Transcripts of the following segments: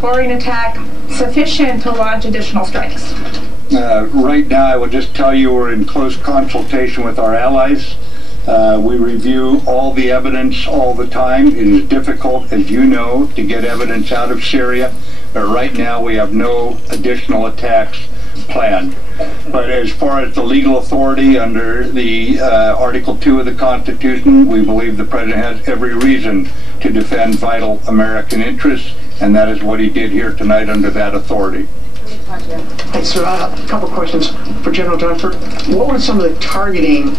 chlorine attack sufficient to launch additional strikes? Right now, I will just tell you we're in close consultation with our allies. We review all the evidence all the time. It is difficult, as you know, to get evidence out of Syria, but right now we have no additional attacks planned. But as far as the legal authority under the Article 2 of the Constitution, we believe the President has every reason to defend vital American interests, and that is what he did here tonight under that authority. Thanks, sir. A couple questions for General Dunford. What were some of the targeting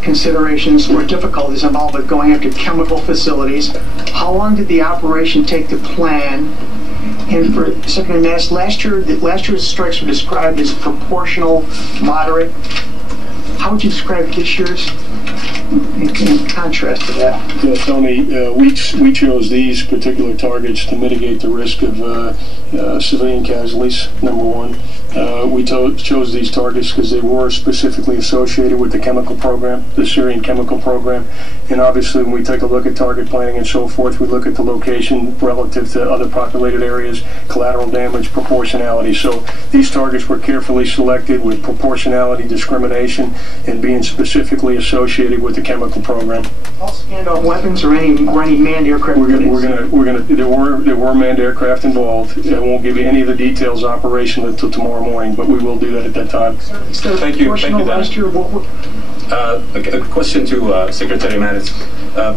considerations or difficulties involved with going after chemical facilities? How long did the operation take to plan? And for Secretary Mattis, last year's strikes were described as proportional, moderate. How would you describe this year's in contrast to that? Yeah, Tony, we chose these particular targets to mitigate the risk of civilian casualties, number one. We chose these targets because they were specifically associated with the chemical program, the Syrian chemical program. And obviously when we take a look at target planning and so forth, we look at the location relative to other populated areas, collateral damage, proportionality. So these targets were carefully selected with proportionality, discrimination, and being specifically associated with the chemical program. All standoff weapons or any manned aircraft? There were manned aircraft involved. I won't give you any of the details operational until tomorrow morning, but we will do that at that time. Thank you, a question to Secretary Mattis.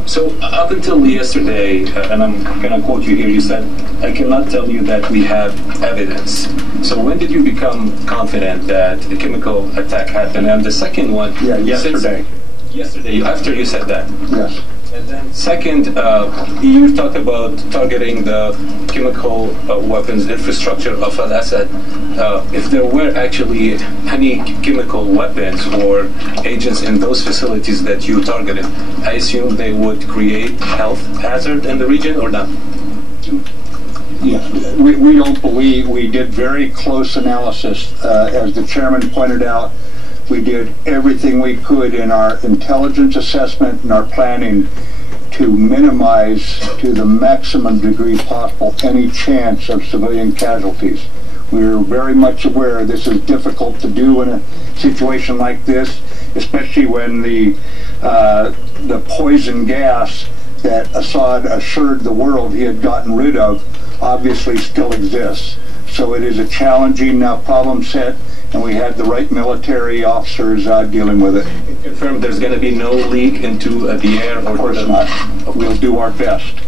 So up until yesterday, and I'm going to quote you here, you said, "I cannot tell you that we have evidence." So when did you become confident that a chemical attack happened? And the second one, yesterday. Yesterday, after you said that. Yes. And then second, you talked about targeting the chemical weapons infrastructure of Al-Assad. If there were actually any chemical weapons or agents in those facilities that you targeted, I assume they would create health hazard in the region or not? Yes, we don't believe. We did very close analysis. As the chairman pointed out, we did everything we could in our intelligence assessment and our planning to minimize to the maximum degree possible any chance of civilian casualties. We're very much aware this is difficult to do in a situation like this, especially when the poison gas that Assad assured the world he had gotten rid of obviously still exists. So it is a challenging problem set, and we had the right military officers dealing with it. Confirm there's going to be no leak into the air? Of course not. We'll do our best.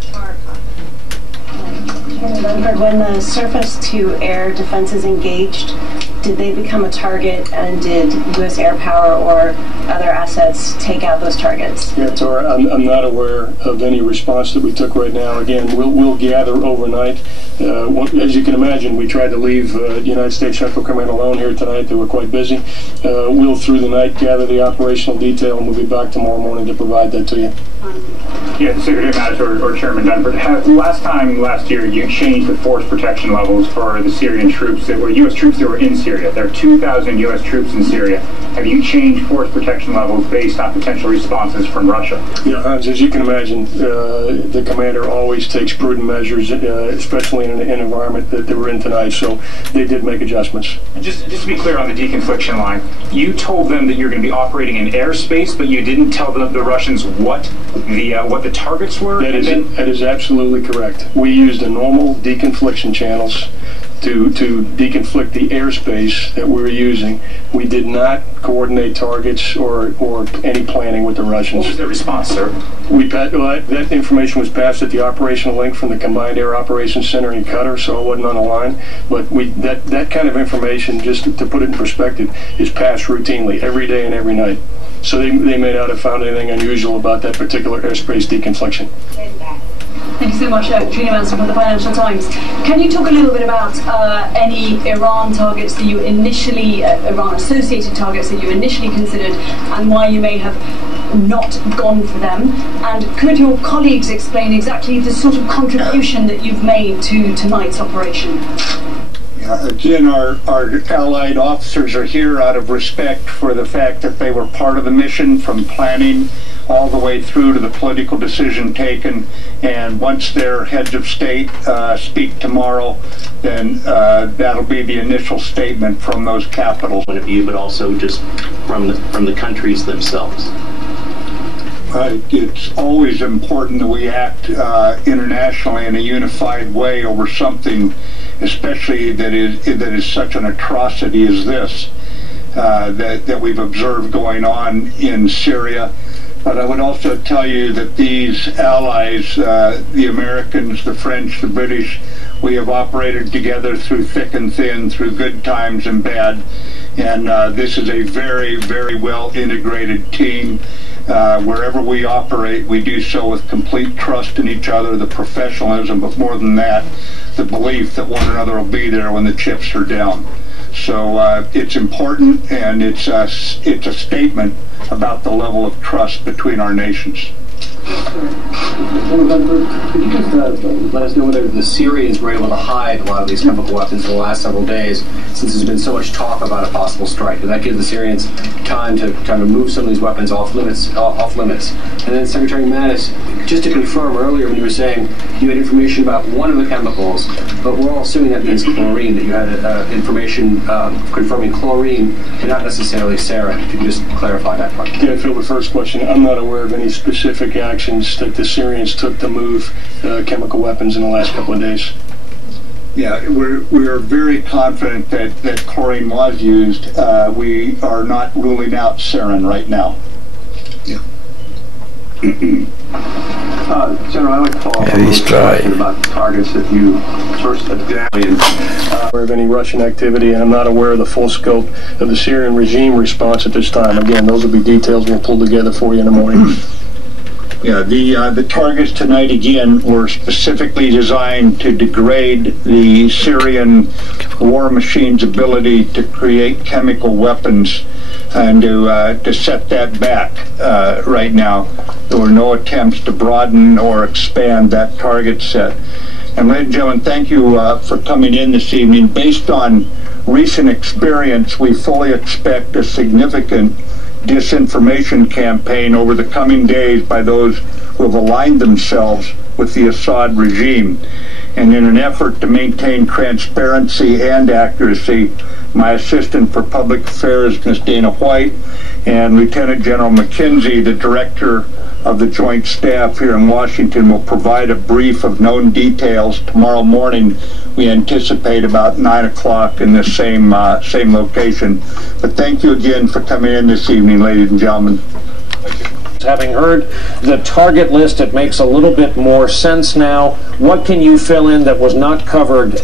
When the surface-to-air defense is engaged, did they become a target, and did U.S. air power or other assets take out those targets? Yeah, Tora, I'm not aware of any response that we took right now. Again, we'll gather overnight. As you can imagine, we tried to leave the United States Central Command alone here tonight. They were quite busy. We'll, through the night, gather the operational detail, and we'll be back tomorrow morning to provide that to you. Yeah, Secretary Mattis or Chairman Dunford, last year, you changed the force protection levels for the Syrian troops that were U.S. troops that were in Syria. There are 2,000 U.S. troops in Syria. Have you changed force protection levels based on potential responses from Russia? Yeah, Hans, as you can imagine, the commander always takes prudent measures, especially in an environment that we're in tonight, so they did make adjustments. And just to be clear on the deconfliction line, you told them that you're going to be operating in airspace, but you didn't tell the Russians what the targets were? That is absolutely correct. We used the normal deconfliction channels to deconflict the airspace that we were using. We did not coordinate targets or any planning with the Russians. What was their response, sir? That information was passed at the operational link from the Combined Air Operations Center in Qatar, so it wasn't on the line. But that kind of information, just to put it in perspective, is passed routinely every day and every night. So they may not have found anything unusual about that particular airspace deconfliction. Thank you so much, Gina Manson from the Financial Times. Can you talk a little bit about any Iran targets that you initially, Iran-associated targets that you initially considered, and why you may have not gone for them? And could your colleagues explain exactly the sort of contribution that you've made to tonight's operation? Again, our allied officers are here out of respect for the fact that they were part of the mission, from planning all the way through to the political decision taken. And once their heads of state speak tomorrow, then that'll be the initial statement from those capitals. Point of view, but also just from the countries themselves. It's always important that we act internationally in a unified way over something, especially that is such an atrocity as this, that we've observed going on in Syria. But I would also tell you that these allies, the Americans, the French, the British, we have operated together through thick and thin, through good times and bad. And this is a very, very well integrated team. Wherever we operate, we do so with complete trust in each other, the professionalism, but more than that, the belief that one another will be there when the chips are down. So it's important, and it's a statement about the level of trust between our nations. Could you just let us know whether the Syrians were able to hide a lot of these chemical weapons in the last several days, since there's been so much talk about a possible strike? Does that give the Syrians time to kind of move some of these weapons off limits? And then Secretary Mattis, just to confirm earlier when you were saying you had information about one of the chemicals, but we're all assuming that means chlorine, that you had information confirming chlorine and not necessarily sarin. If you could just clarify that part. Yeah, Phil, the first question, I'm not aware of any specific actions that the Syrians took to move chemical weapons in the last couple of days. Yeah, we're very confident that chlorine was used. We are not ruling out sarin right now. Yeah. General, I'd like to follow up on this question about targets that you first examined. Aware of any Russian activity, and I'm not aware of the full scope of the Syrian regime response at this time. Again, those will be details we'll pull together for you in the morning. Yeah, the targets tonight, again, were specifically designed to degrade the Syrian war machine's ability to create chemical weapons and to set that back right now. There were no attempts to broaden or expand that target set. And ladies and gentlemen, thank you for coming in this evening. Based on recent experience, we fully expect a significant disinformation campaign over the coming days by those who have aligned themselves with the Assad regime. And in an effort to maintain transparency and accuracy, my Assistant for Public Affairs, Ms. Dana White, and Lieutenant General McKenzie, the Director of the Joint Staff here in Washington, will provide a brief of known details tomorrow morning. We anticipate about 9 o'clock in the same location. But thank you again for coming in this evening, ladies and gentlemen. Having heard the target list, it makes a little bit more sense now. What can you fill in that was not covered?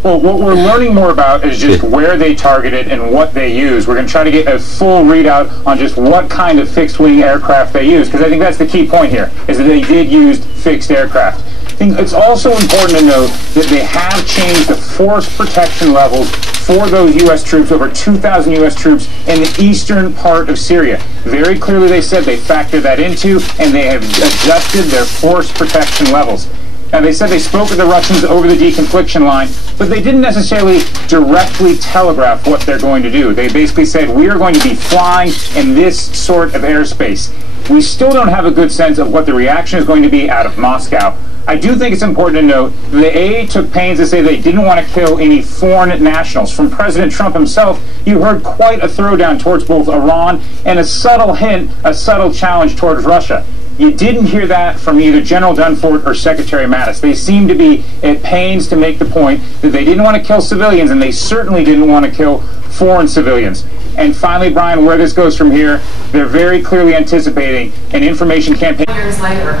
Well, what we're learning more about is just where they targeted and what they use. We're going to try to get a full readout on just what kind of fixed-wing aircraft they use, because I think that's the key point here, is that they did use fixed aircraft. I think it's also important to note that they have changed the force protection levels for those U.S. troops, over 2,000 U.S. troops in the eastern part of Syria. Very clearly they said they factored that into, and they have adjusted their force protection levels. Now, they said they spoke with the Russians over the deconfliction line, but they didn't necessarily directly telegraph what they're going to do. They basically said, we are going to be flying in this sort of airspace. We still don't have a good sense of what the reaction is going to be out of Moscow. I do think it's important to note the AA took pains to say they didn't want to kill any foreign nationals. From President Trump himself, you heard quite a throwdown towards both Iran and a subtle hint, a subtle challenge towards Russia. You didn't hear that from either General Dunford or Secretary Mattis. They seem to be at pains to make the point that they didn't want to kill civilians, and they certainly didn't want to kill foreign civilians. And finally, Brian, where this goes from here, they're very clearly anticipating an information campaign. Years later,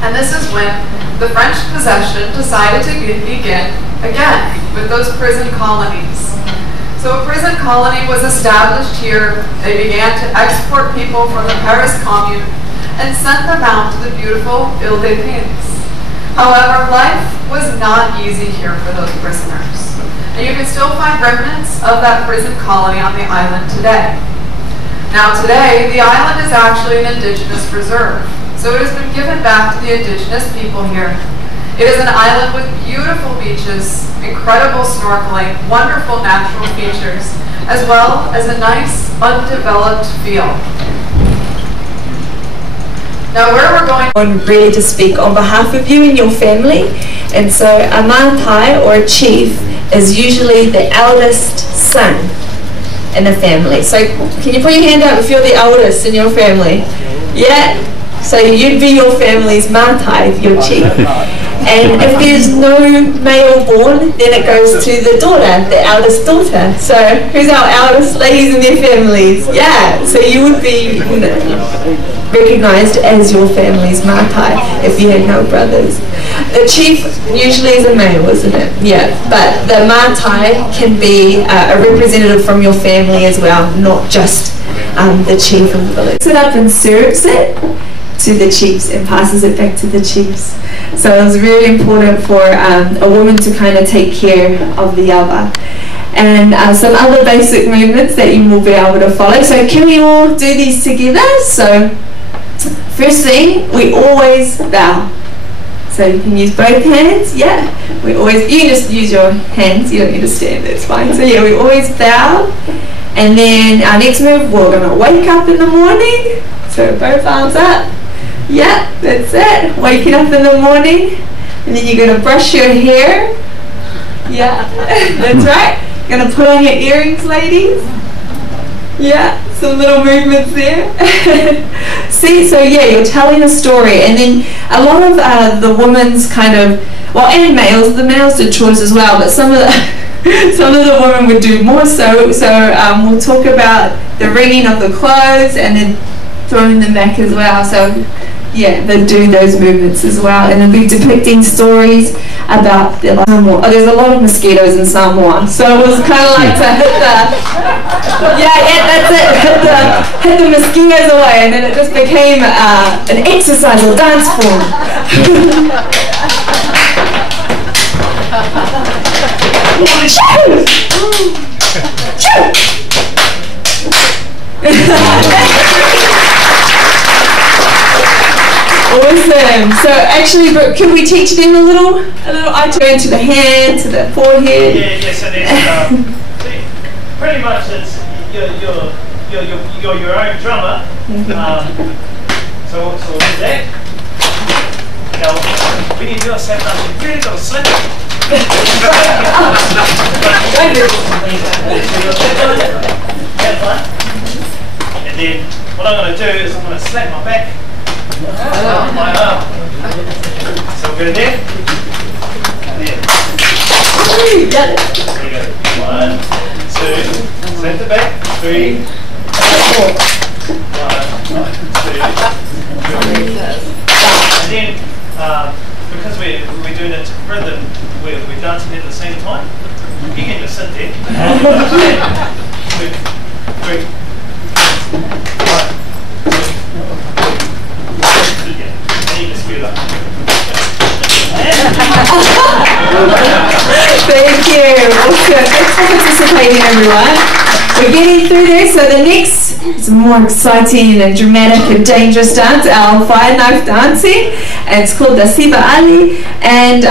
and this is when the French possession decided to begin again with those prison colonies. So a prison colony was established here. They began to export people from the Paris Commune and sent them out to the beautiful Ile-de-Pins. However, life was not easy here for those prisoners. And you can still find remnants of that prison colony on the island today. Now today, the island is actually an indigenous reserve. So it has been given back to the indigenous people here. It is an island with beautiful beaches, incredible snorkeling, wonderful natural features, as well as a nice, undeveloped feel. Now where we're going ready to speak on behalf of you and your family, and so a mātai or a chief is usually the eldest son in the family. So can you put your hand up if you're the eldest in your family? Yeah? So you'd be your family's mātai if you're chief. And if there's no male born, then it goes to the daughter, the eldest daughter. So who's our eldest ladies in their families? Yeah, so you would be recognised as your family's mātai if you had no brothers. The chief usually is a male, isn't it? Yeah, but the mātai can be a representative from your family as well, not just the chief of the village. It up and serves it to the chiefs and passes it back to the chiefs. So it was really important for a woman to kind of take care of the other. And some other basic movements that you will be able to follow. So can we all do these together? So firstly, we always bow. So you can use both hands, yeah. You can just use your hands, you don't need to stand, that's fine. So yeah, we always bow. And then our next move, we're gonna wake up in the morning. So both arms up. Yeah, that's it. Waking up in the morning. And then you're gonna brush your hair. Yeah, that's right. You're gonna put on your earrings, ladies. Yeah, some little movements there. See, so yeah, you're telling a story, and then a lot of the women's kind of, well, and males, the males did chores as well, but some of the women would do more so. So we'll talk about the wringing of the clothes and then throwing them back as well. So yeah, they do those movements as well, and they'll be depicting stories about Samoa. Oh, there's a lot of mosquitoes in Samoa, so it was kind of like to hit the, yeah, that's it, hit the mosquitoes away, and then it just became an exercise or dance form. Awesome. So actually, but can we teach them a little? I turn to the hand, to the forehead. Yeah. So there's pretty much it's you're your own drummer. So with that, now when you do a slap dance, you really got to slap it. Have fun. And then what I'm going to do is I'm going to slap my back. My arm. So we're going to there. There. You got it. There you go. 1, 2. Slap the back. 3, 4. 1, 2, 3. And then because we're doing it to rhythm, we're dancing at the same time. You can just sit there. 2, 3. 1, 2. Thank you. Awesome. Thanks for participating, everyone. We're getting through this. So the next is a more exciting and dramatic and dangerous dance, our fire knife dancing, and it's called the Siva Ali. And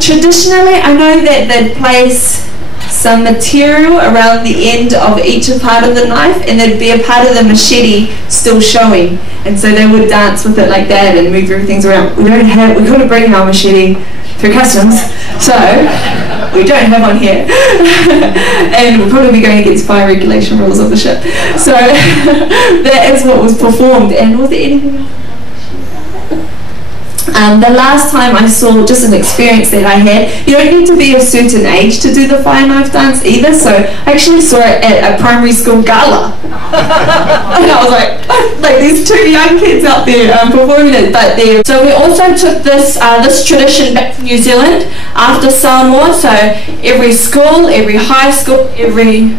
traditionally, I know that they'd place some material around the end of each part of the knife, and there'd be a part of the machete still showing, and so they would dance with it like that and move everything around. We couldn't bring our machete through customs, so we don't have one here. And we'll probably be going against fire regulation rules of the ship. So that is what was performed. And was there anything else? The last time I saw, just an experience that I had, you don't need to be a certain age to do the fire knife dance either, so I actually saw it at a primary school gala. And I was like these two young kids out there performing it. But so we also took this tradition back to New Zealand after Samoa, so every school, every high school, every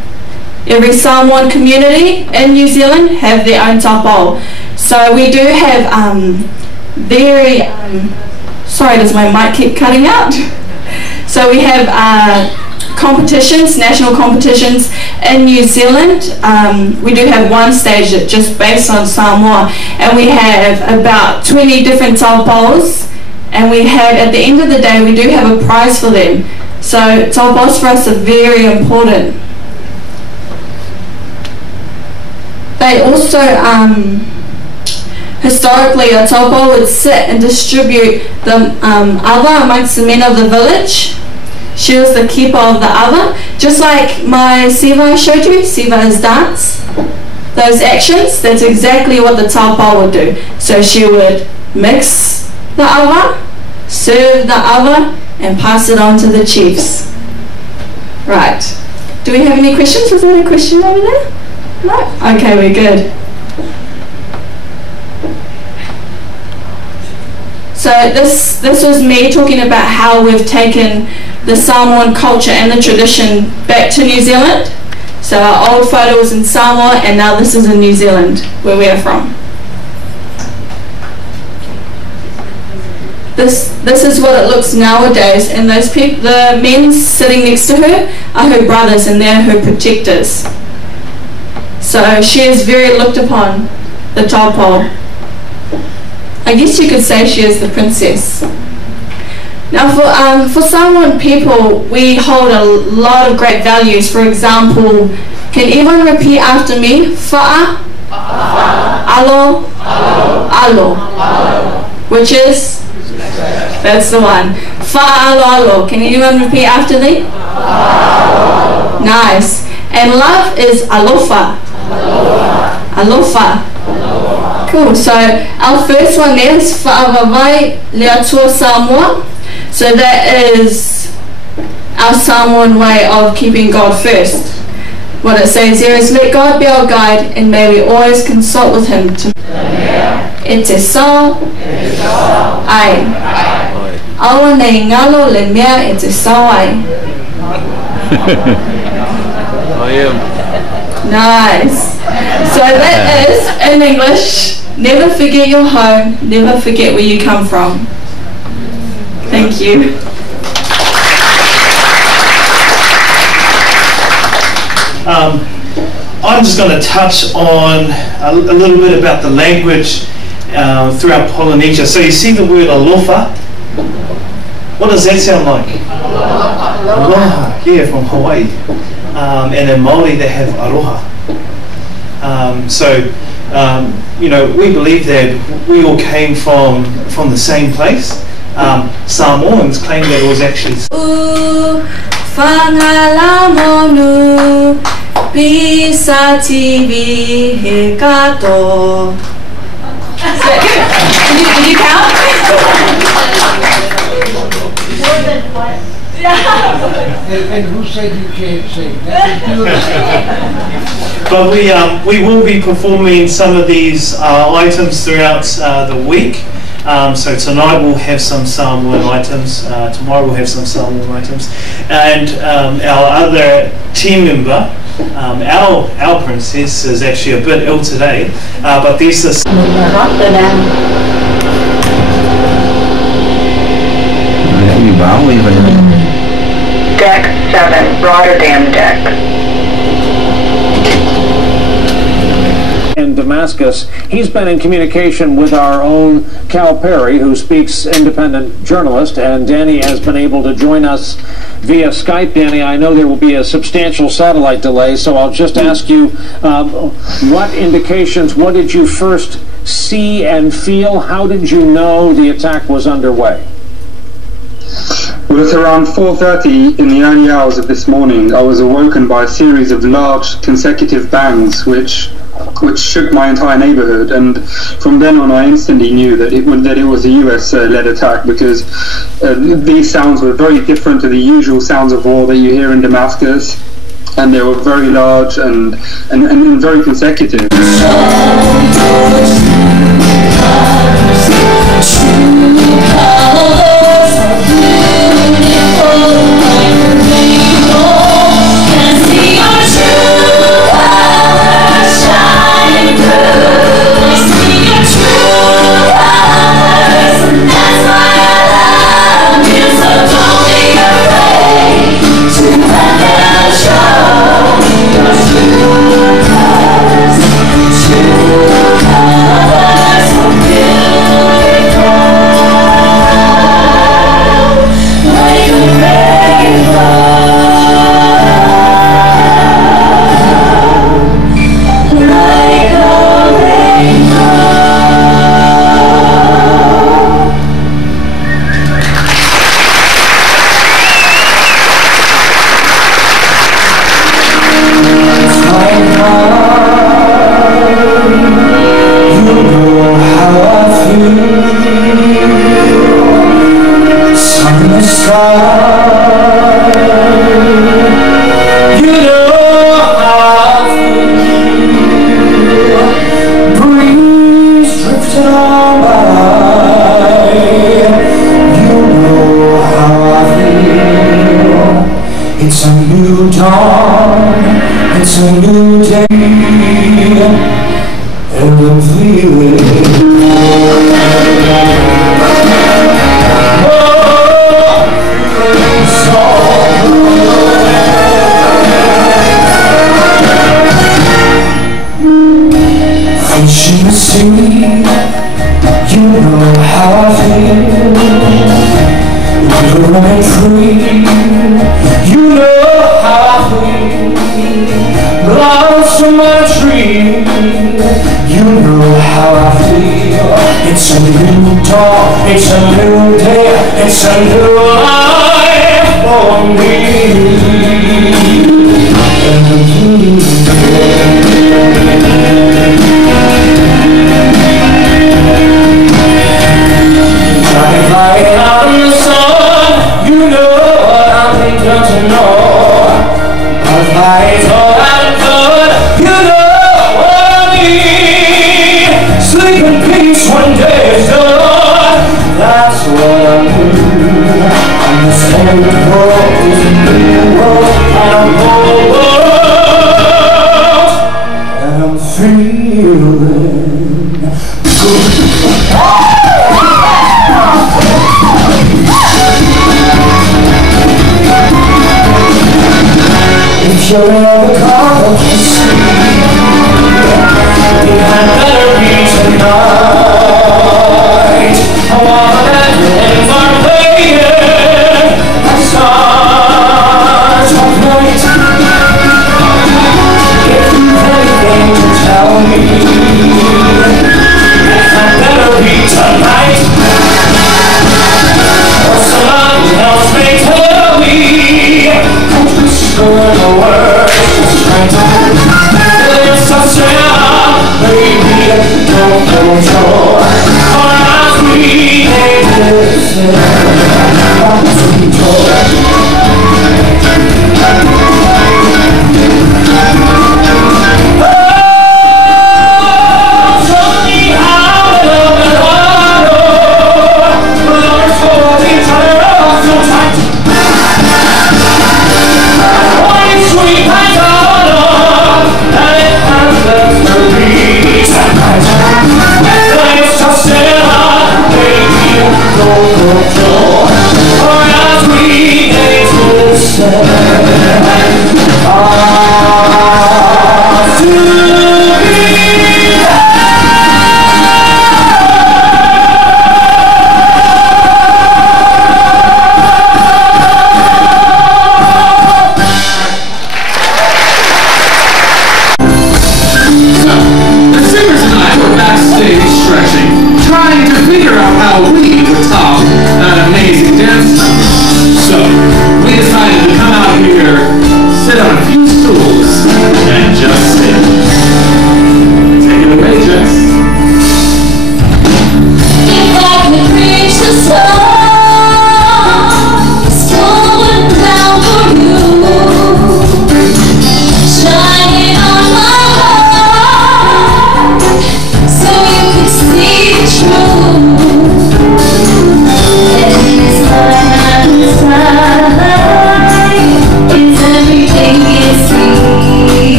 Samoan community in New Zealand have their own taupō. So we do have sorry, does my mic keep cutting out? So we have competitions, national competitions in New Zealand. We do have one stage that just based on Samoa, and we have about 20 different taupōs, and we have, at the end of the day, we do have a prize for them. So taupōs for us are very important. They also historically a taupo would sit and distribute the awa amongst the men of the village. She was the keeper of the awa. Just like my siva showed you, siva is dance. Those actions, that's exactly what the taupo would do. So she would mix the awa, serve the awa, and pass it on to the chiefs. Right. Do we have any questions? Was there a question over there? No? Okay, we're good. So this was me talking about how we've taken the Samoan culture and the tradition back to New Zealand. So our old photo was in Samoa, and now this is in New Zealand, where we are from. This is what it looks nowadays, and those people, the men sitting next to her, are her brothers, and they're her protectors. So she is very looked upon, the taupo. I guess you could say she is the princess. Now for Samoan people, we hold a lot of great values. For example, can anyone repeat after me? Fa'a, alo, alo, which is? That's the one. Fa'a, alo, alo. Can anyone repeat after me? Nice. And love is alofa. Alofa. Cool. So our first one is Fa'avavai Leatua Samoa. So that is our Samoan way of keeping God first. What it says here is, let God be our guide, and may we always consult with Him to E te sao ai. Awa nei ngalo le mea e te sao ai. I am. Nice. So that is, in English, never forget your home, never forget where you come from. Thank you. I'm just going to touch on a little bit about the language throughout Polynesia. So you see the word alofa. What does that sound like? Aloha. Yeah, from Hawaii. And in Māori they have aroha. You know, we believe that we all came from the same place. Samoans claim that it was actually Whangalamonu Bisa TV He Kato. Can you count? And who said you can't sing? But we will be performing some of these items throughout the week. So tonight we'll have some Samoan items, tomorrow we'll have some Samoan items, and our other team member, our princess, is actually a bit ill today, but there's this... Deck 7, Rotterdam deck. In Damascus, he's been in communication with our own Cal Perry, who speaks independent journalist, and Danny has been able to join us via Skype. Danny, I know there will be a substantial satellite delay, so I'll just ask you, what indications, what did you first see and feel? How did you know the attack was underway? Well, at around 4:30 in the early hours of this morning, I was awoken by a series of large consecutive bangs which shook my entire neighborhood, and from then on I instantly knew that it was a US-led attack, because these sounds were very different to the usual sounds of war that you hear in Damascus, and they were very large and very consecutive. the sky. You know how I feel. Breeze drifting on by. You know how I feel. It's a new dawn. It's a new day. And I'm feeling. Fishing the sea, you know how I feel. River running free, you know how I feel. Blossom on a tree, you know how I feel. It's a new dawn, it's a new day, it's a new life for me. And flying out in the sun, you know what I'm thinking to know. Butterflies all out of blood, you know what I need. Sleep in peace when day is done, that's what I mean. Understand the world is a new world, and I'm whole world, and I'm feeling good. If you're ever caught to see, it had better be tonight. I want that hands are playing and stars are bright. If you've anything to tell me, it had better be tonight. Or somebody else may tell me, and whisper the words right. There's such a baby, don't go sure. For as we listen, that's we told.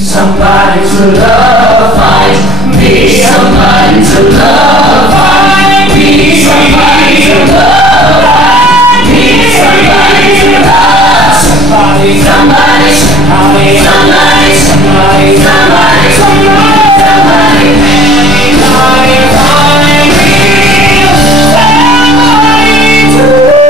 somebody to love, find me somebody to love, find me somebody to love, find me somebody to love, somebody, somebody, somebody, somebody, somebody, somebody, somebody, find me somebody to love.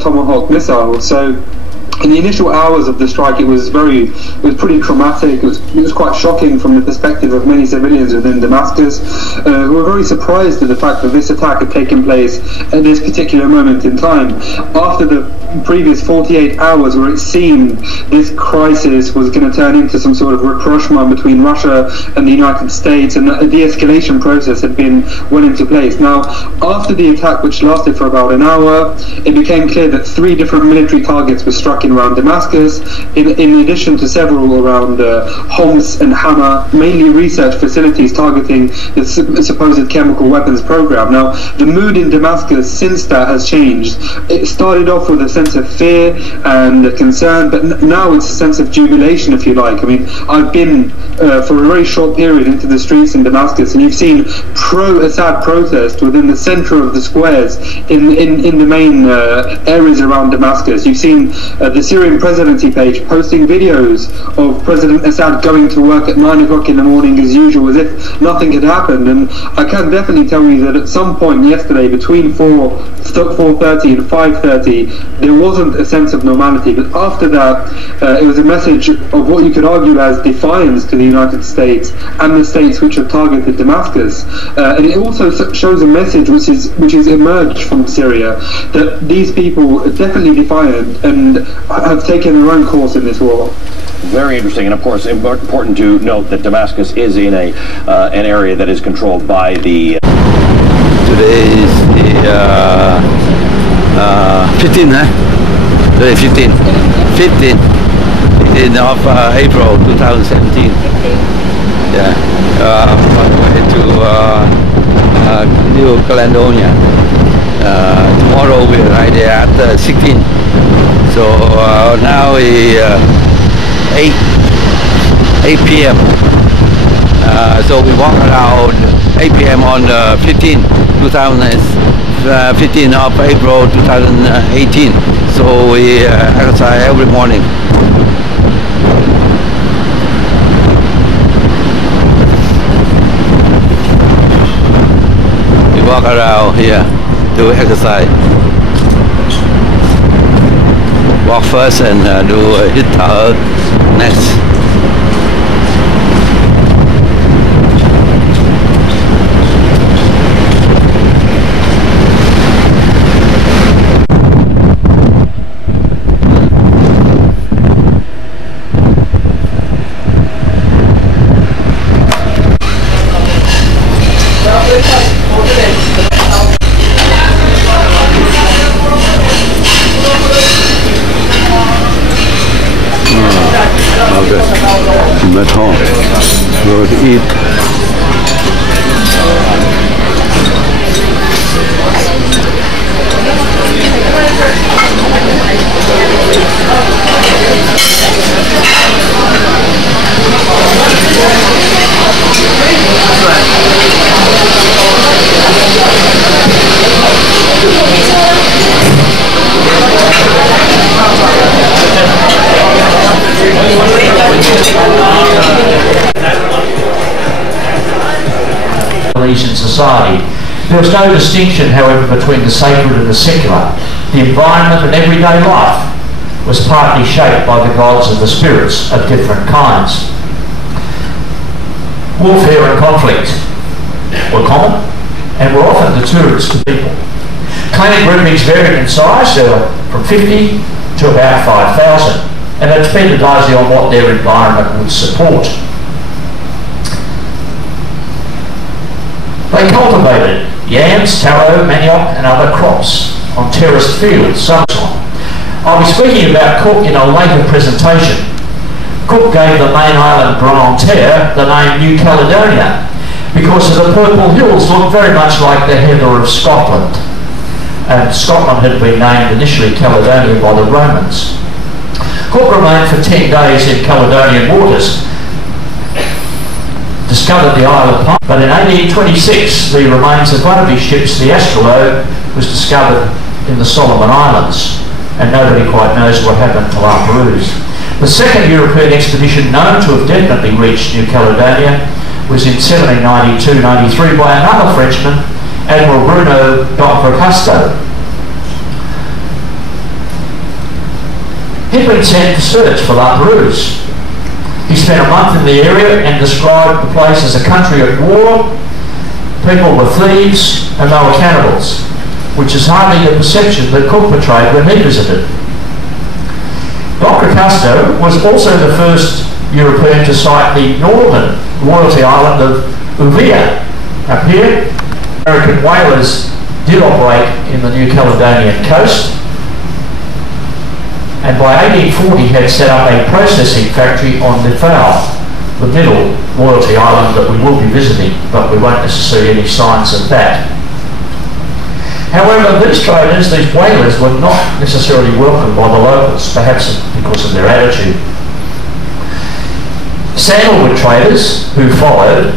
Tomahawk missile. So in the initial hours of the strike, it was pretty traumatic. It was quite shocking from the perspective of many civilians within Damascus, who were very surprised at the fact that this attack had taken place at this particular moment in time, after the previous 48 hours where it seemed this crisis was going to turn into some sort of rapprochement between Russia and the United States, and a de-escalation process had been well into place. Now, after the attack, which lasted for about an hour, it became clear that 3 different military targets were struck around Damascus, in addition to several around Homs and Hama, mainly research facilities targeting the supposed chemical weapons program. Now, the mood in Damascus since that has changed. It started off with a sense of fear and concern, but now it's a sense of jubilation, if you like. I mean, I've been for a very short period into the streets in Damascus, and you've seen pro-Assad protest within the center of the squares in the main areas around Damascus. You've seen the Syrian presidency page posting videos of President Assad going to work at 9 o'clock in the morning as usual, as if nothing had happened. And I can definitely tell you that at some point yesterday, between 4:30 and 5:30, there wasn't a sense of normality. But after that, it was a message of what you could argue as defiance to the United States and the states which have targeted Damascus. And it also shows a message which is emerged from Syria, that these people are definitely defiant and have taken their own course in this war. Very interesting, and of course important to note that Damascus is in an area that is controlled by the... Today is the 15th of April 2017. Yeah, on the way to New Caledonia. Tomorrow we're right there at 16. So now it's 8 p.m. So we walk around 8 p.m. on 15 of April 2018. So we exercise every morning. We walk around here to exercise. Walk first and do hit next. At home, go to eat. In society. There was no distinction, however, between the sacred and the secular. The environment and everyday life was partly shaped by the gods and the spirits of different kinds. Warfare and conflict were common and were often deterrents to people. Clan groupings varied in size. They were from 50 to about 5,000, and it depended largely on what their environment would support. They cultivated yams, taro, manioc and other crops on terraced fields, summertime. I'll be speaking about Cook in a later presentation. Cook gave the main island Grande Terre the name New Caledonia because of the purple hills looked very much like the heather of Scotland. And Scotland had been named initially Caledonia by the Romans. Cook remained for 10 days in Caledonian waters, discovered the Isle of Pine, but in 1826 the remains of one of his ships, the Astrolabe, was discovered in the Solomon Islands, and nobody quite knows what happened to La Perouse. The second European expedition known to have definitely reached New Caledonia was in 1792-93 by another Frenchman, Admiral Bruno d'Entrecasteaux. He'd been sent to search for La Perouse. He spent a month in the area and described the place as a country at war. People were thieves and they were cannibals, which is hardly the perception that Cook portrayed when he visited. D'Entrecasteaux was also the first European to sight the northern royalty island of Uvea. Up here, American whalers did operate in the New Caledonian coast, and by 1840 had set up a processing factory on Lefau, the middle royalty island that we will be visiting, but we won't necessarily see any signs of that. However, these traders, these whalers, were not necessarily welcomed by the locals, perhaps because of their attitude. Sandalwood traders who followed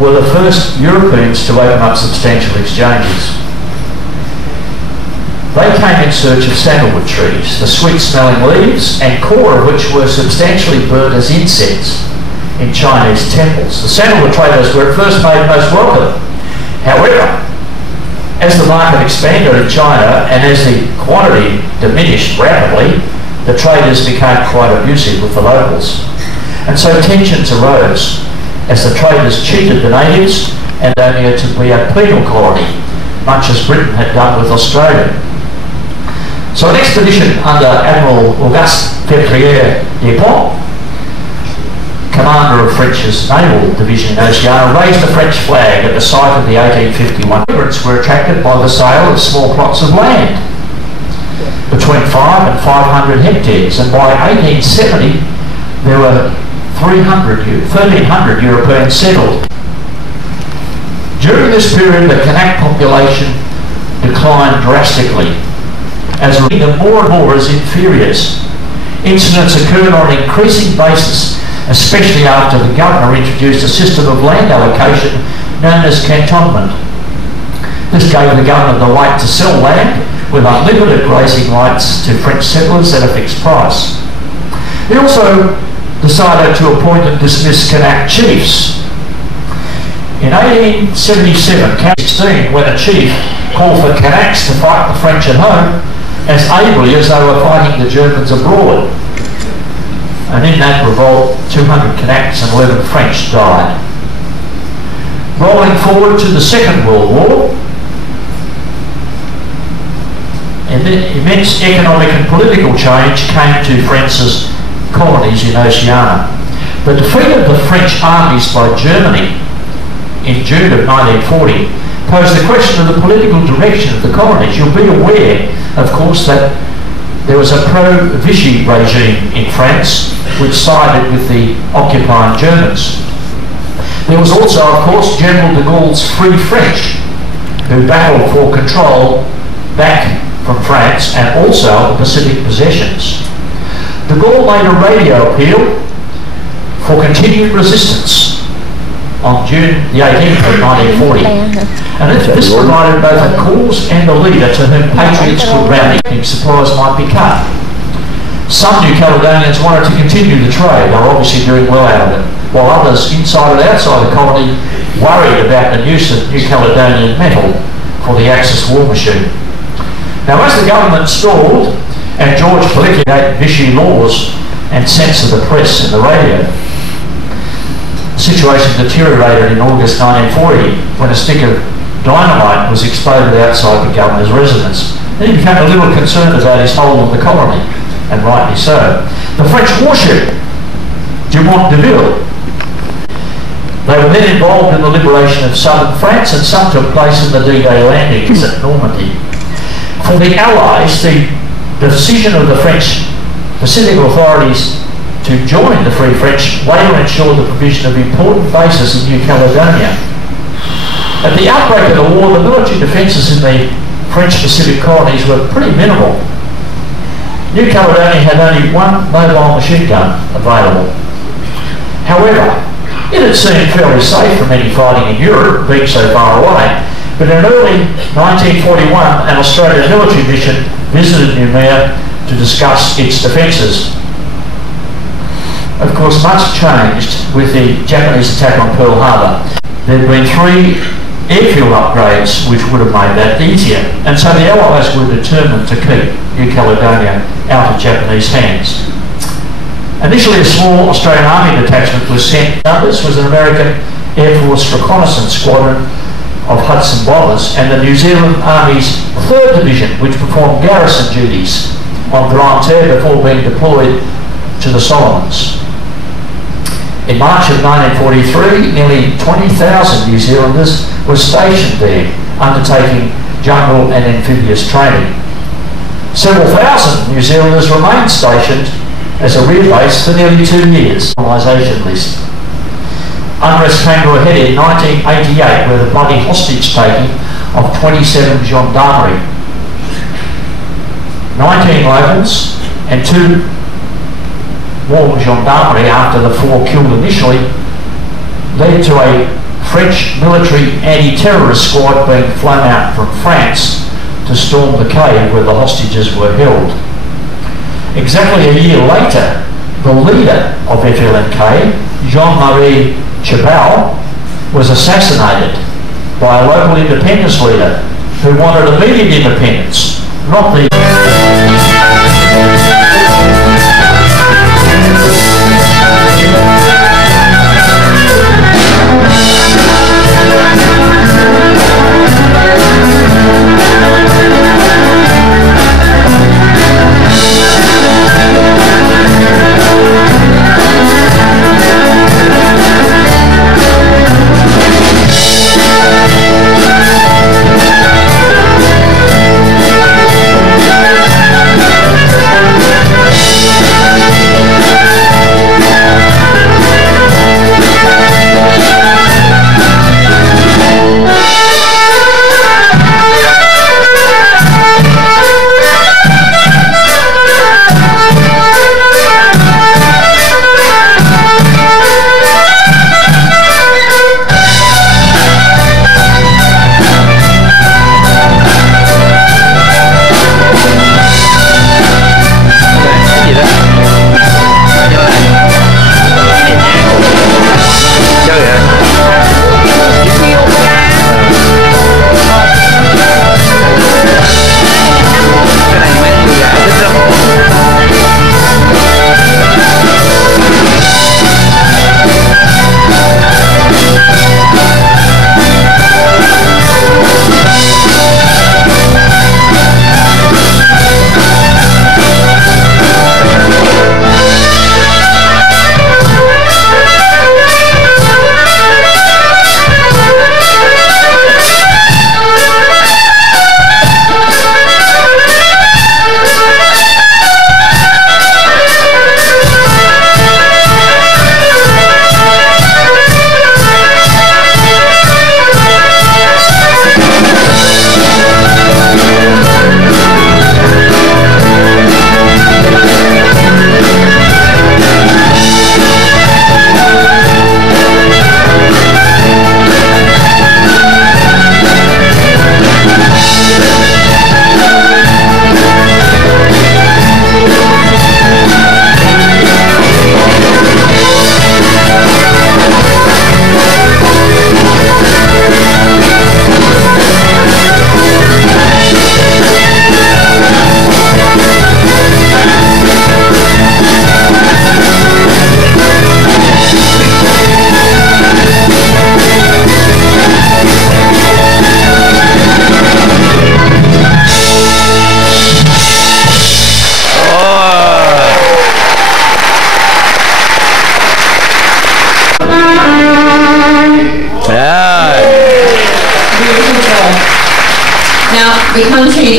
were the first Europeans to open up substantial exchanges. They came in search of sandalwood trees, the sweet-smelling leaves and core of which were substantially burnt as incense in Chinese temples. The sandalwood traders were at first made most welcome. However, as the market expanded in China and as the quantity diminished rapidly, the traders became quite abusive with the locals. And so tensions arose as the traders cheated the natives and only to be a penal colony, much as Britain had done with Australia. So an expedition under Admiral Auguste Février-Dupont, commander of French's naval division in Oceania, raised the French flag at the site of the 1851. Immigrants were attracted by the sale of small plots of land between 5 and 500 hectares, and by 1870 there were 1,300 Europeans settled. During this period the Kanak population declined drastically, as them more and more as inferiors. Incidents occurred on an increasing basis, especially after the governor introduced a system of land allocation known as cantonment. This gave the governor the right to sell land with unlimited grazing rights to French settlers at a fixed price. He also decided to appoint and dismiss Kanak chiefs. In 1877, when a chief called for Kanaks to fight the French at home as ably as they were fighting the Germans abroad. And in that revolt, 200 Kanaks and 11 French died. Rolling forward to the Second World War, immense economic and political change came to France's colonies in Oceania. The defeat of the French armies by Germany in June of 1940 posed the question of the political direction of the colonies. You'll be aware, of course, that there was a pro-Vichy regime in France which sided with the occupying Germans. There was also, of course, General de Gaulle's Free French, who battled for control back from France and also the Pacific possessions. De Gaulle made a radio appeal for continued resistance on June the 18th of 1940. And this provided both a cause and a leader to whom patriots could rally if supplies might be cut. Some New Caledonians wanted to continue the trade. They were obviously doing well out of it, while others inside and outside the colony worried about the use of New Caledonian metal for the Axis war machine. Now, as the government stalled and George promulgated Vichy laws and censored the press and the radio, the situation deteriorated in August 1940 when a stick of dynamite was exploded outside the governor's residence. He became a little concerned about his hold on the colony, and rightly so. The French warship Dumont d'Urville, they were then involved in the liberation of southern France, and some took place in the D-Day landings at Normandy. For the Allies, the decision of the French Pacific authorities to join the Free French later ensured the provision of important bases in New Caledonia. At the outbreak of the war, the military defences in the French Pacific colonies were pretty minimal. New Caledonia had only one mobile machine gun available. However, it had seemed fairly safe from any fighting in Europe, being so far away, but in early 1941 an Australian military mission visited Noumea to discuss its defences. Of course, much changed with the Japanese attack on Pearl Harbor. There had been 3 airfield upgrades which would have made that easier, and so the Allies were determined to keep New Caledonia out of Japanese hands. Initially a small Australian Army detachment was sent. Others was an American Air Force reconnaissance squadron of Hudson bombers and the New Zealand Army's 3rd Division, which performed garrison duties on Grande Terre before being deployed to the Solomons. In March of 1943, nearly 20,000 New Zealanders were stationed there, undertaking jungle and amphibious training. Several thousand New Zealanders remained stationed as a rear base for nearly 2 years. Mobilisation list. Unrest came to a head in 1988 with a bloody hostage taking of 27 gendarmerie. 19 locals and 2 more gendarmerie, after the 4 killed initially, led to a French military anti-terrorist squad being flown out from France to storm the cave where the hostages were held. Exactly a year later, the leader of FLNK, Jean-Marie Tjibaou, was assassinated by a local independence leader who wanted immediate independence, not the...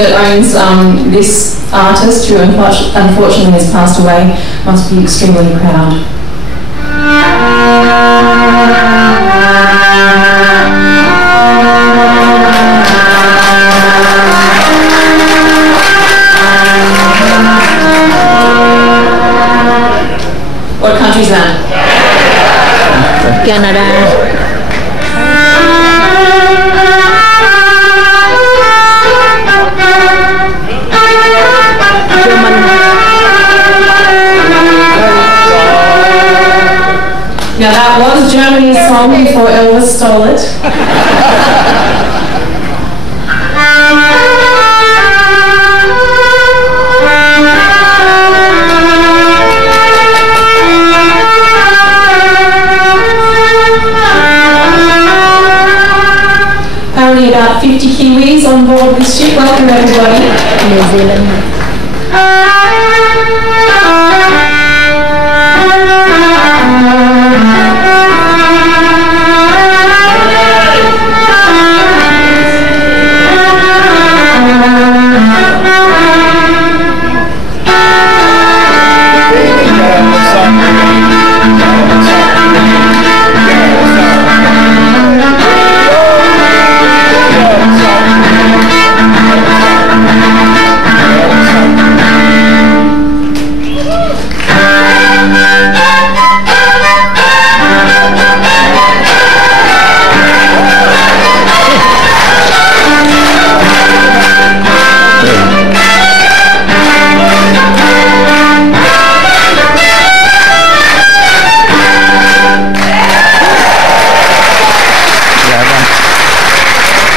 that owns this artist, who unfortunately has passed away, must be extremely proud. What country's that? Canada. Now that was Germany's song before Elvis stole it. Apparently about 50 Kiwis on board this ship. Welcome everybody. New Zealand.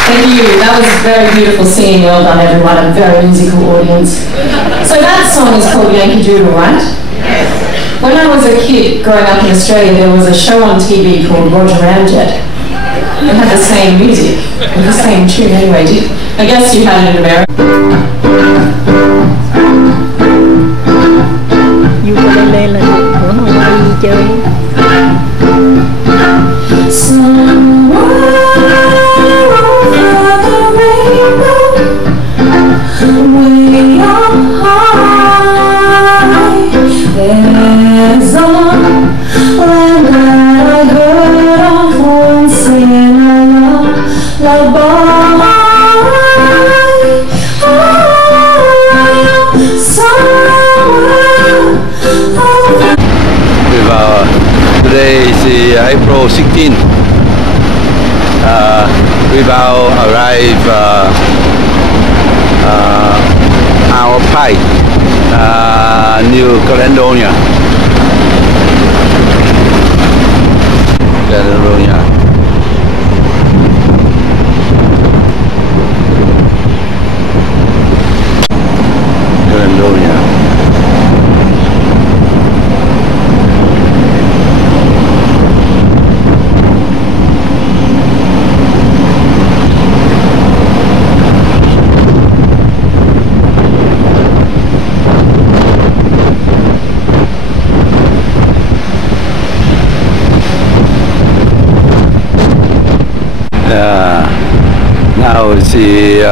Thank you. That was very beautiful singing. Well done, everyone. A very musical audience. So that song is called Yankee Doodle, right? Yes. When I was a kid growing up in Australia, there was a show on TV called Roger Ramjet. It had the same music, with the same tune anyway. I guess you had it in America. You có lên là của Hawaii chơi. Way up high, there's a land that I heard of once in a lullaby. Today is April 16th. We will arrive our pipe, New Caledonia. Caledonia. Now it's the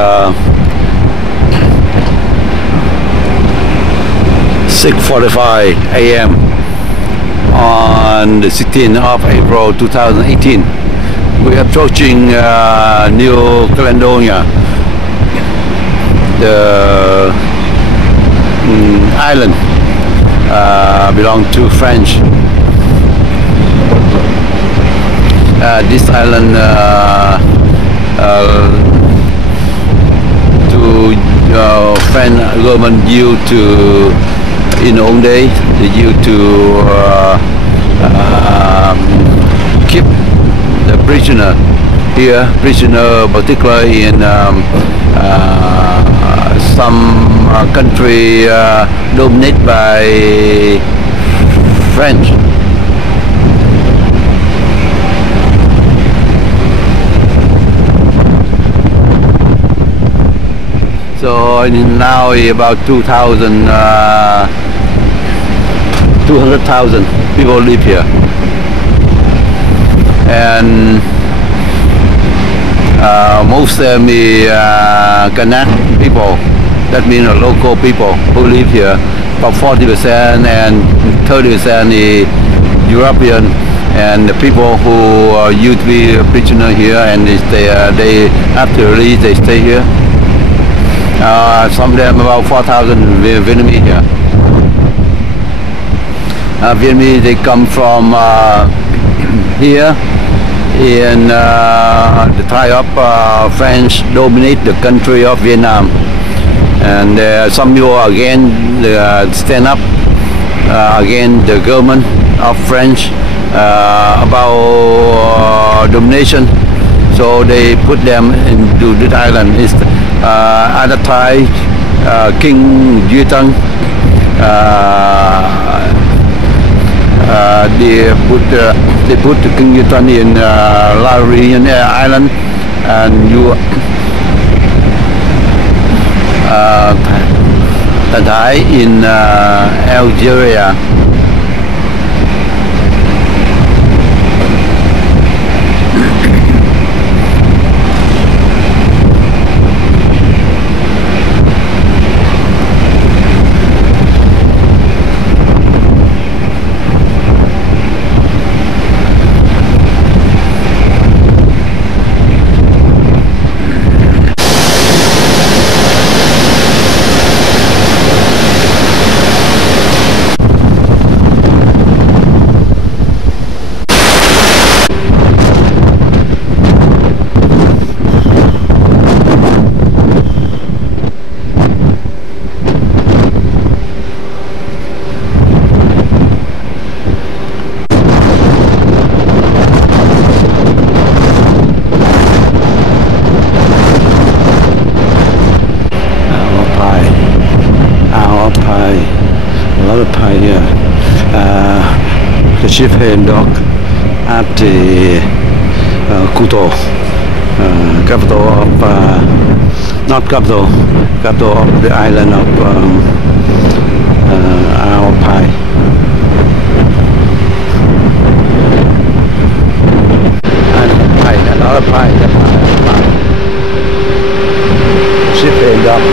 6:45 a.m. on the 16th of April 2018. We're approaching New Caledonia, the island belongs to French. This island to French government used to, in old days, they used to keep the prisoner here, particularly in some country dominated by French. So now about 200,000 people live here, and most of them is Kanak, people. That means the local people who live here. About 40% and 30% is European, and the people who used to be a prisoner here, and they after release they stay here. Some of them about 4,000 Vietnamese here. Vietnamese, they come from here in the time of French dominate the country of Vietnam, and some people again stand up against the government of French about domination. So they put them into this island. It's at the time King Duy Tân they put King Duy Tân in La Réunion Island, and you Tadai in Algeria. The ship had docked at the Kuto, capital of not capital of the island of Ao Pai. Another Pai, ship had docked.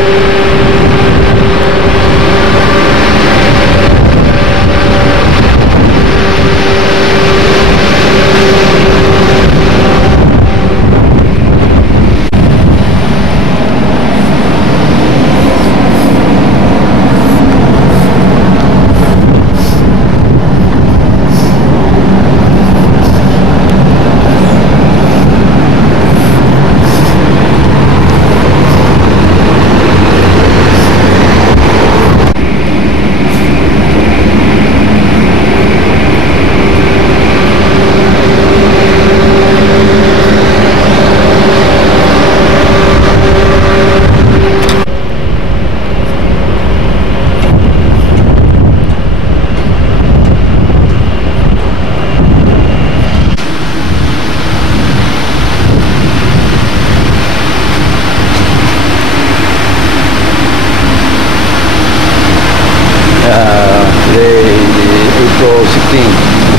April 16,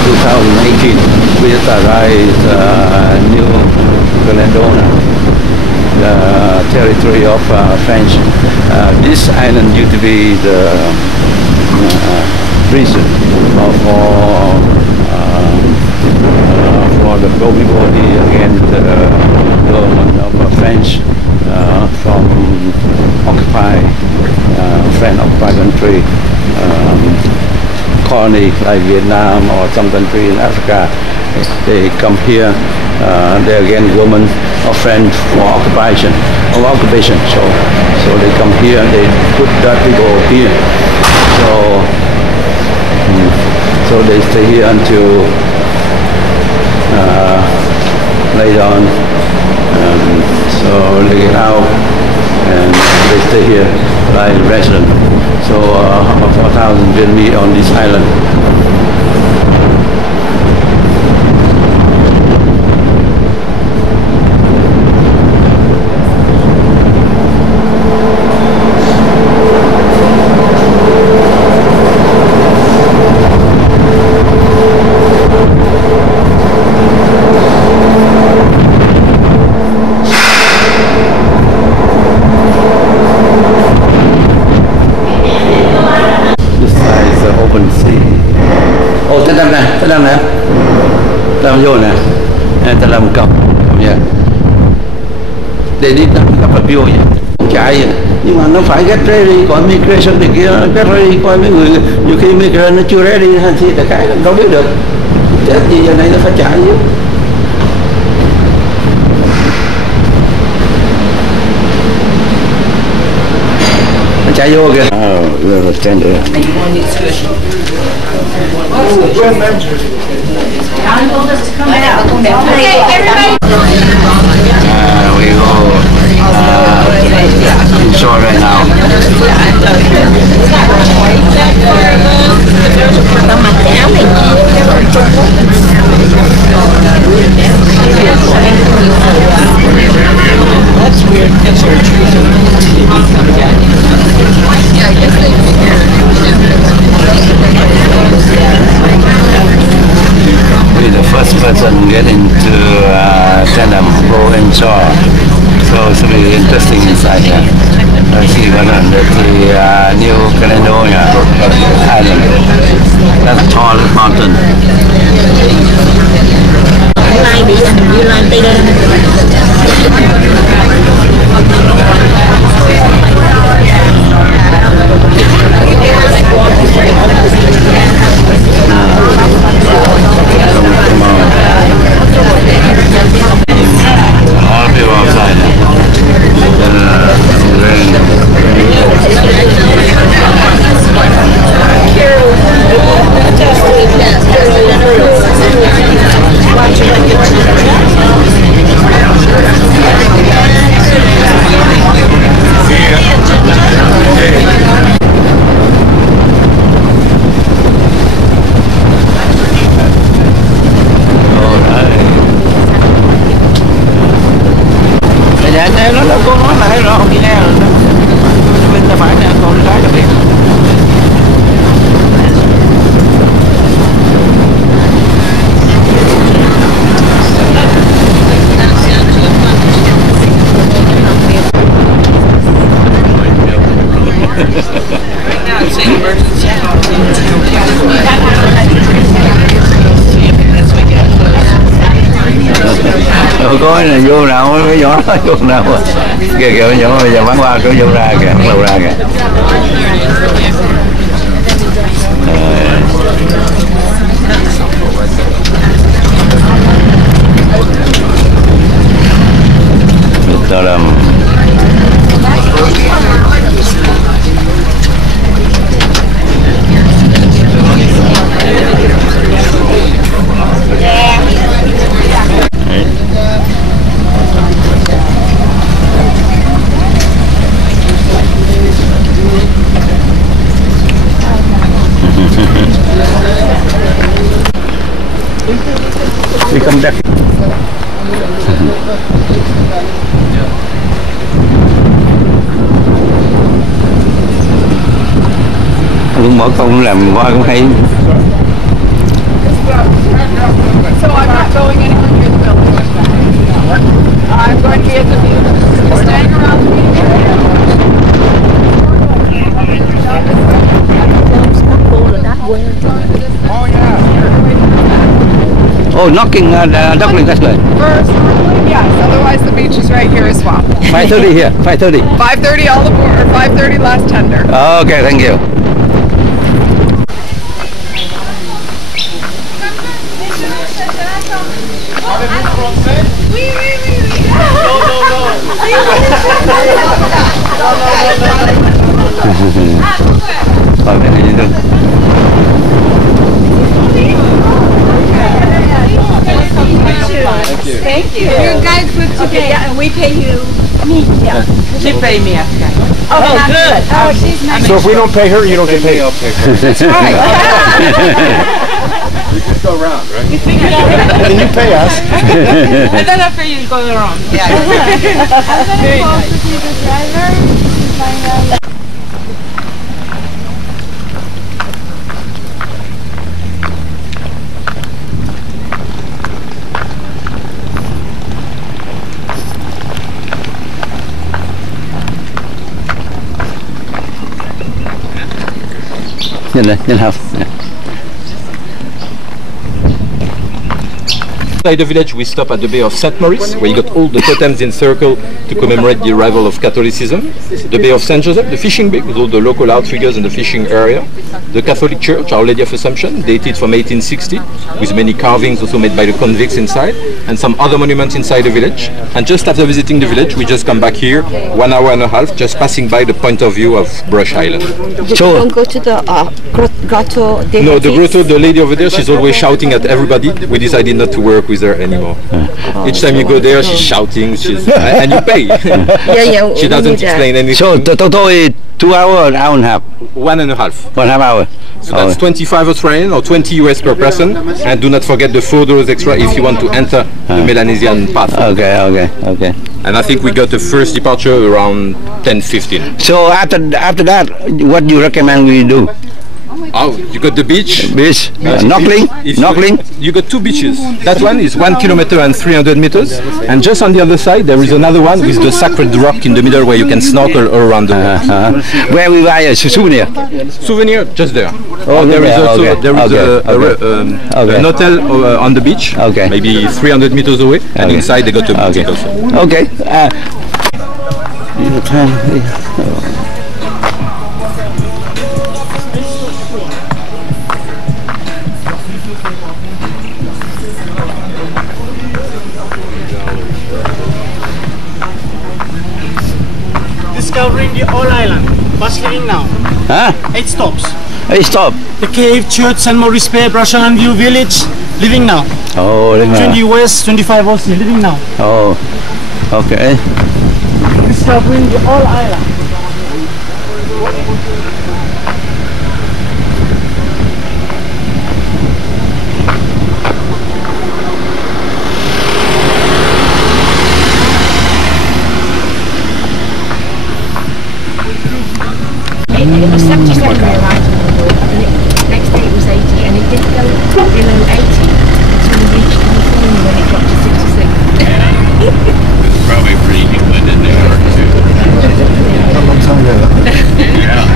2018, we just arrived New Caledonia, the territory of French. This island used to be the prison for the everybody against the government of French from occupied French occupied country. Colony like Vietnam or some country in Africa, they come here. They again government of French for occupation. So they come here. They put that people here. So they stay here until later on. So they get out and they stay here like resident. So about 4,000 Vietnamese on this island. đó nè, làm vô nè, ta làm cọc, yeah. Để đi làm cọc là vô vậy, chạy vậy. Nhưng mà nó phải get ready, coi immigration thì kia get ready, coi mấy người nhiều khi immigration nó chưa ready thì đại khái đâu biết được. Chết gì giờ này nó phải chạy chứ. Nó chạy vô kìa. Stand there. We go shore right now. That's weird. That's our Be the first person getting to Tandem, go inshore. So it's really interesting inside there. I see one under the New Caledonia Island. That's a tall mountain. All people outside. Dạ anh nó cô nói là hay rõ không đi nghe rồi bên tay phải nè con trái đặc biệt. Có là vô nào mới nhỏ nó vô nào kìa kìa nhỏ bây giờ bắn qua cứ vô ra kìa bắt đầu ra kìa. Tao làm we come back. Cũng bỏ công làm qua cũng hay. So I'm not going anywhere near the building. I'm going to be at the meeting. Staying around the meeting. Oh yeah. Oh, knocking duckling, that's good. First, yes. Otherwise, the beach is right here as well. 5:30 here. 5:30. 5:30 all aboard, or 5:30 last tender. Okay, thank you. Rồi bên này được. Thank you. You guys put together, yeah, and we pay you. Me, yeah. She pay me after. Oh, good. Oh, she's nice. So if we don't pay her, you don't get paid. That's right. We just go around, right? And you pay us. And then after you go around. Yeah. I'm going to call to see the driver to find out. Nhìn này, nhìn học. Inside the village, we stop at the Bay of St. Maurice, where you got all the totems in circle to commemorate the arrival of Catholicism. The Bay of St. Joseph, the fishing bay, with all the local outriggers in the fishing area. The Catholic Church, Our Lady of Assumption, dated from 1860, with many carvings also made by the convicts inside, and some other monuments inside the village. And just after visiting the village, we just come back here, 1 hour and a half, just passing by the point of view of Brush Island. So, don't go to the grotto. No, the grotto, the lady over there, she's always shouting at everybody. We decided not to work with her anymore. Each time you go there, she's shouting, and you pay. Yeah, she doesn't explain anything. So the total is 2 hours, an hour and a half? 1.5. 1.5 hours. So that's 25 Australian or 20 US per person. And do not forget the $4 extra if you want to enter the Melanesian path. Okay. And I think we got the first departure around 10:15. So after that, what do you recommend we do? Oh, you got the beach. Knockling. You got two beaches. That one is 1 kilometer and 300 meters. And just on the other side, there is another one with the sacred rock in the middle where you can snorkel all around the world. Where we buy a souvenir? Souvenir, just there. Oh, there is also an hotel on the beach, maybe 300 meters away, and inside they got a boutique also. Okay. Discovering the whole island. Bus leaving now. 8 stops. 8 stops. The cave, church, St. Maurice Bay, Brush Island View Village. Leaving now. Oh, leaving now. 20 West, 25 West. Leaving now. Oh, okay. Discovering the whole island. It was 77 when I arrived on the board, and next day it was 80, and it didn't go below 80 until we reached California when it got to 66. It's probably pretty humid in New York too. How long time ago? Yeah.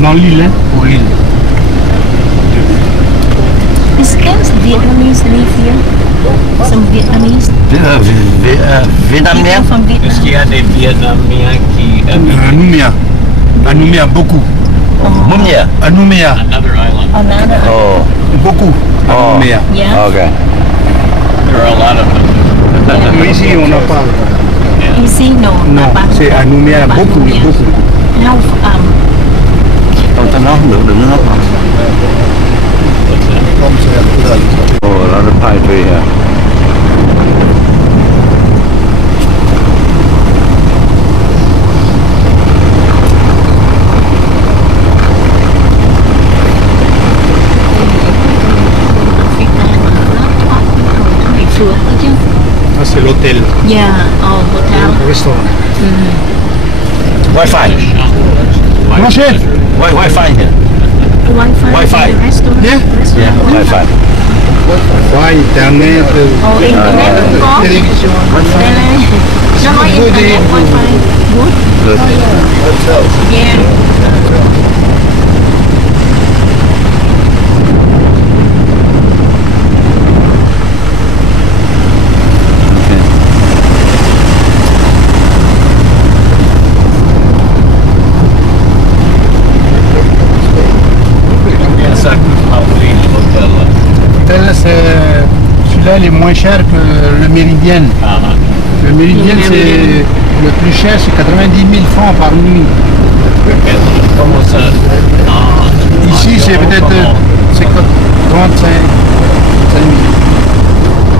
Dans l'île, hein? Pour l'île. Is Vietnamese live here? Some Vietnamese? Vietnamien? Est-ce qu'il y a des Vietnamiens qui Nouméa. À Nouméa, beaucoup. Nouméa? À Nouméa. Another island. Another Oh. Beaucoup. À Nouméa. Yeah. Okay. There are a lot of them. Mais ici, on n'a pas. Ici, no. Non, c'est à Nouméa, beaucoup. How, Không có nót được nó nót. Oh, a lot of pine tree here. Ah, c'est l'hôtel. Yeah, hotel. Restaurant. Wi-Fi. Wi-Fi. Wi-Fi here. Wi-Fi. Restaurant. Yeah. Yeah, Wi-Fi. Wi-Fi, internet. Oh, internet cũng có. Télévision. Nó nói internet, Wi-Fi. Good. Good. Yeah. Celui-là, il est moins cher que le Méridien. Le Méridien, c'est le plus cher, c'est 90 000 francs par nuit. Ici, c'est peut-être 35 000.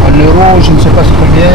En euros, je ne sais pas c'est combien.